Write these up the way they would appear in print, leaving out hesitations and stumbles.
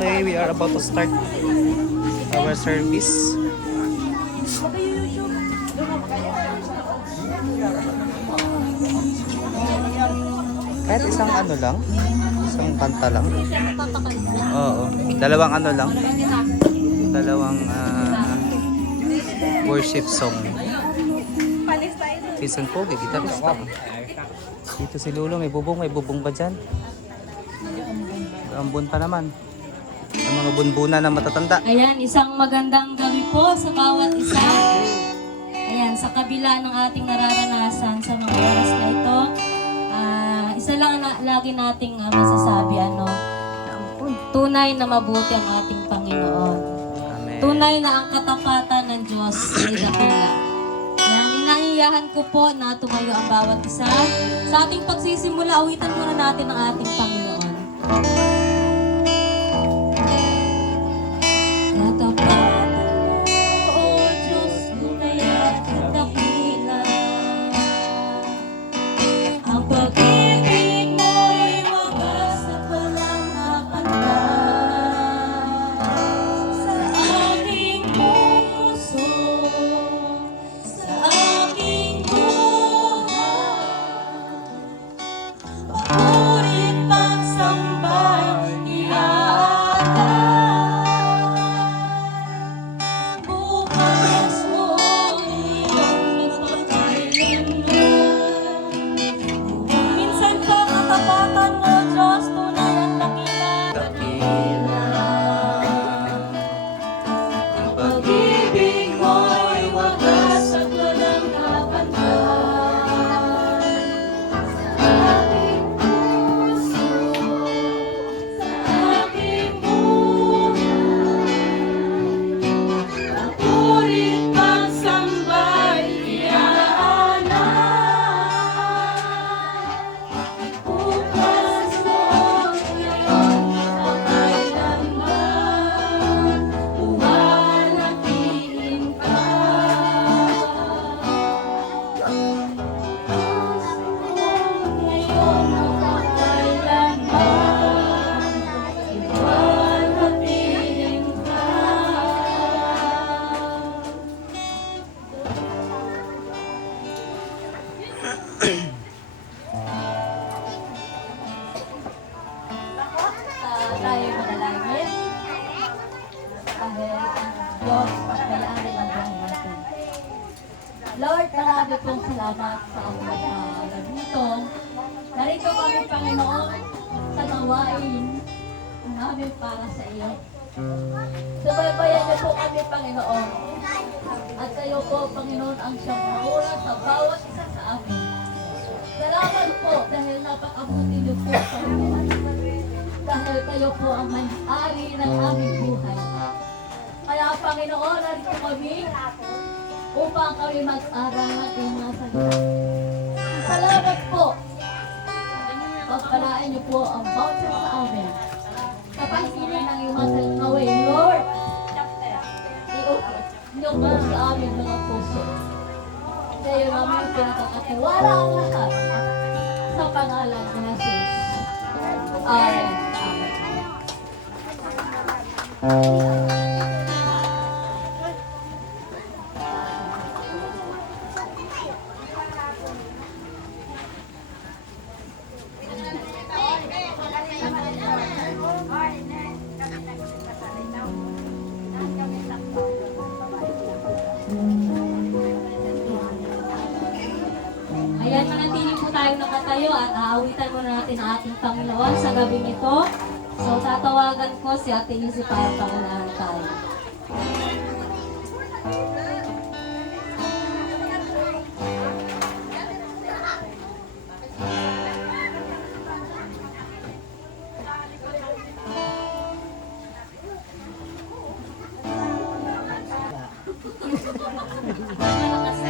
Okay, we are about to start our service. Kahit isang ano lang, isang kanta lang. Oo, dalawang ano lang. Dalawang worship song. Season po, gitarista. Dito si Lulo, may bubong ba dyan? Ambon pa naman. Ang mga bunbuna na matatanda. Ayan, isang magandang gabi po sa bawat isa. Ayan, sa kabila ng ating nararanasan sa mga oras na ito, isa lang lagi nating masasabi, tunay na mabuti ang ating Panginoon. Amen. Tunay na ang katapatan ng Diyos ay dakila. Ayan, inaiyahan ko po na tumayo ang bawat isa. Sa ating pagsisimula, awitan muna natin ang ating Panginoon. Katapatan mo, O Diyos, tunay at dakila. Ang pag-ibig mo'y wagas at walang hanggan. Sa aking puso, sa aking buhay, papurit pagsambay iaalay. Bukas mo iyong pagkailanman. Minsan pa katapatan mo, Diyos, tunay ang dakila. Ang pag-ibig mo'y wagas at walang kapantay. Sa aking puso, sa aking buhay, papurit pagsambay iaalay. Bukas mo ngayon magpakailanman, uwalhatiin ka. Bukas mo ngayon magpakailanman, uwalhatiin ka. Tayo manalangin. Dahil ang Diyos pagkayari ng buhay natin. Lord, marami pong salamat sa aming nandito. Narito kami, Panginoon, sa gawain namin para sa iyo. Subaybayan niyo po kami, Panginoon. At kayo po, Panginoon, ang siyang mauna sa bawat isa sa amin. Salamat po dahil napakabuti niyo po, Panginoon. Dahil kayo po ang may-ari ng aming buhay. Kaya, Panginoon, narito kami upang kami mag-aral at yung mga salita. Salamat po. Pagpalain niyo po ang bawat isa sa amin. Kapasirin ang iyong mga salita. Lord, i-ukit niyo po sa amin mga puso. Sa iyo namin pinagkakatiwala ang lahat sa pangalan ng Jesus. Amen. Ayan, manatili po tayo nakatayo at aawitan muna natin ang ating Panginoon sa gabing ito. So, tatawagan ko si Ate Lizzie para pangunahan tayo.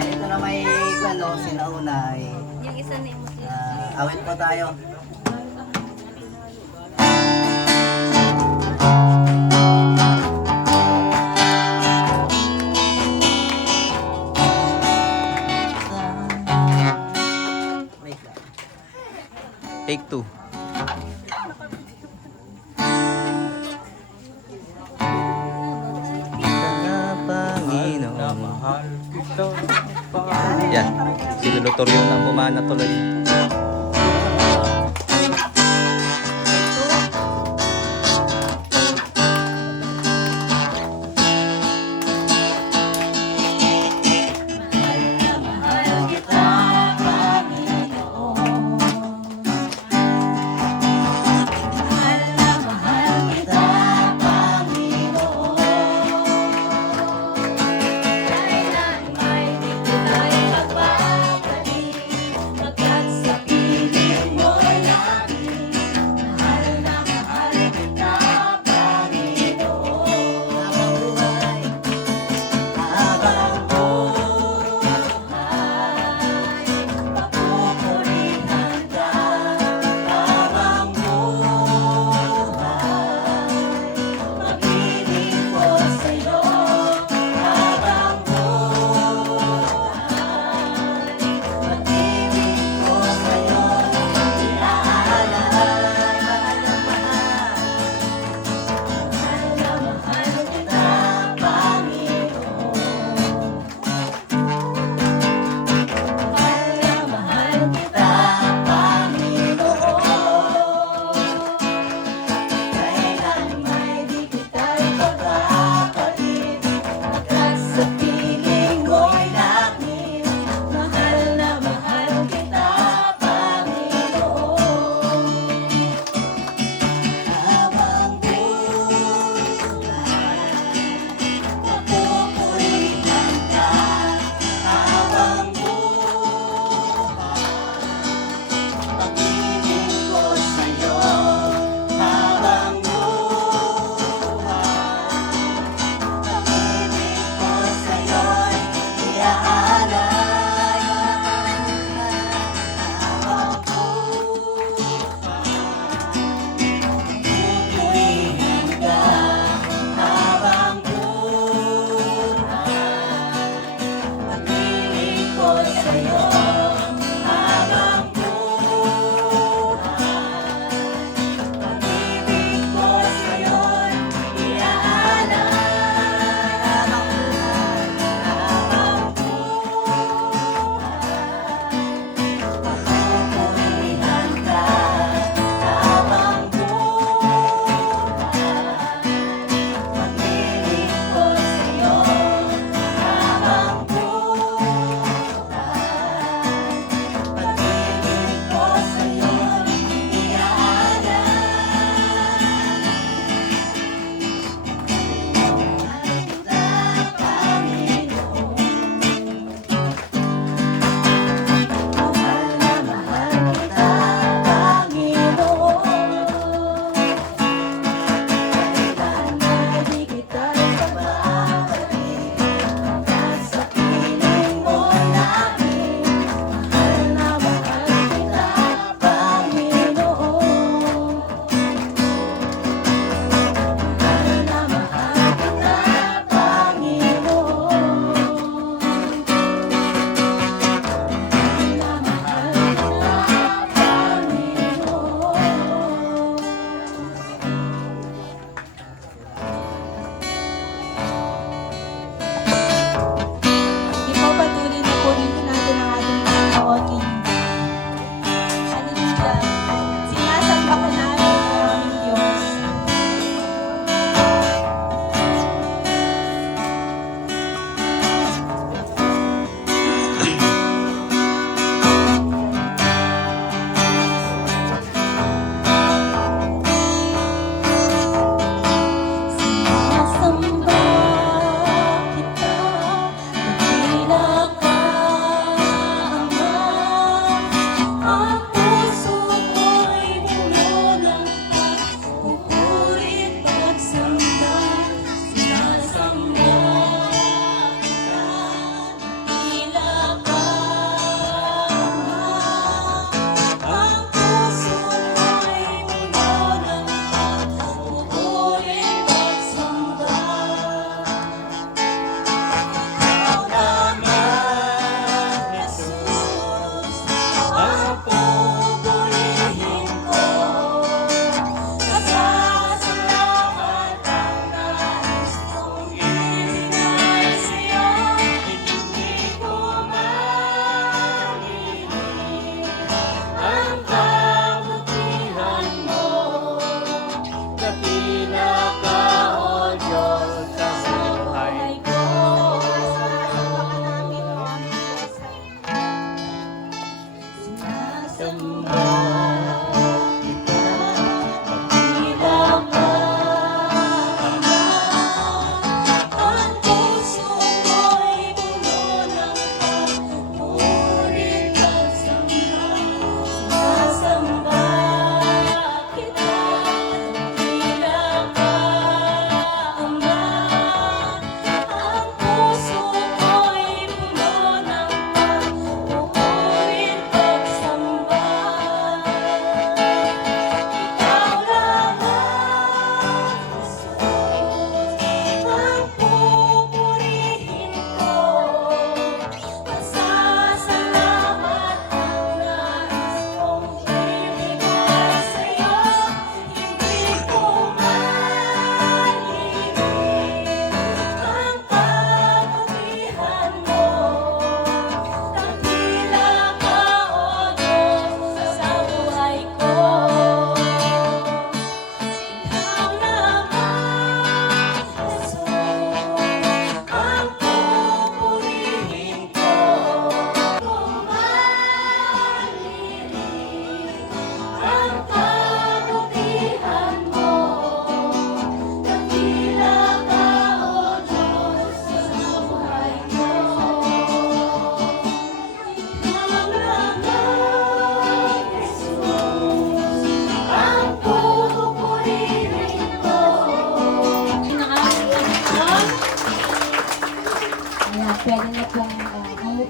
Ito na may sinauna ay Yung isa na yung awit po tayo. Wait lang. Take two. motor yung nang bumana tuloy. Kailan may di tayo magbabalik, pagkat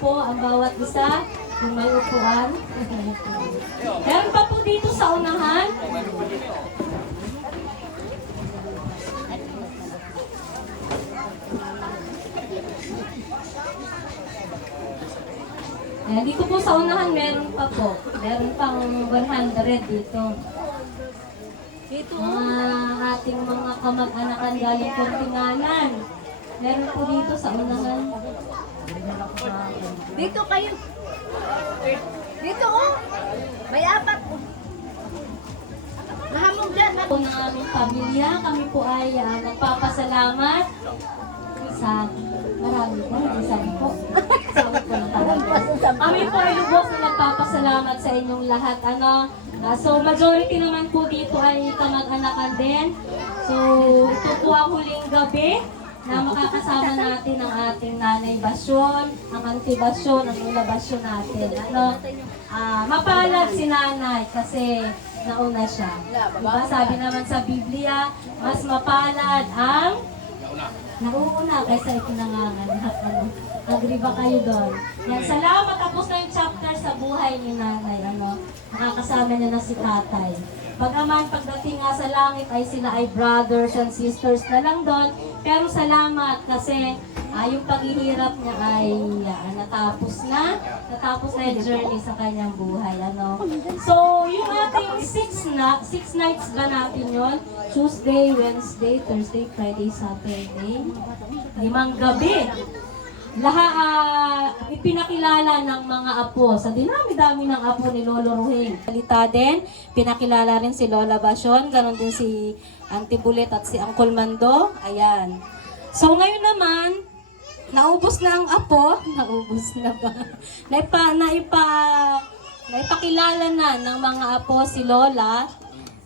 po ang bawat isa. Kung may upuan. Meron pa po dito sa unahan. Ayan, dito po sa unahan, meron pa po. Meron pang 100 dito. Dito, ating mga kamag-anakan galing Kontinganan. Meron po dito sa unahan. Dito kayo. Dito oh. May apat. Nahamog dyan. Po ng aming pamilya, kami po ay nagpapasalamat sa marami po, sabi po. Sabi po ng kami po ay lubos na nagpapasalamat sa inyong lahat. So majority naman po dito ay kamag-anakan din. So ito po ang huling gabi na makakasama natin ang ating nanay Basyon, ang auntie Basyon, ang lola Basyon natin. Mapalad si nanay kasi nauna siya. Diba? Sabi naman sa Biblia, mas mapalad ang nauuna kaysa ipinanganganak. Agree ba kayo doon? Yan, salamat. Tapos na yung chapter sa buhay ni nanay. Nakakasama niya na si tatay. Bagaman pagdating nga sa langit ay sila ay brothers and sisters na lang doon. Pero salamat kasi yung paghihirap niya ay natapos na yung journey sa kanyang buhay. So, yung ating 6 nights ba natin yun? Tuesday, Wednesday, Thursday, Friday, Saturday. 5 gabi. Ipinakilala ng mga apo. Sa dinami-dami ng apo ni Lolo Ruhing. Salita din, pinakilala rin si Lola Basyon, ganon din si Auntie Bulet at si Uncle Mando. Ayan. So ngayon naman, naubos na ang apo. Naubos na ba? Naipakilala na ng mga apo si Lola.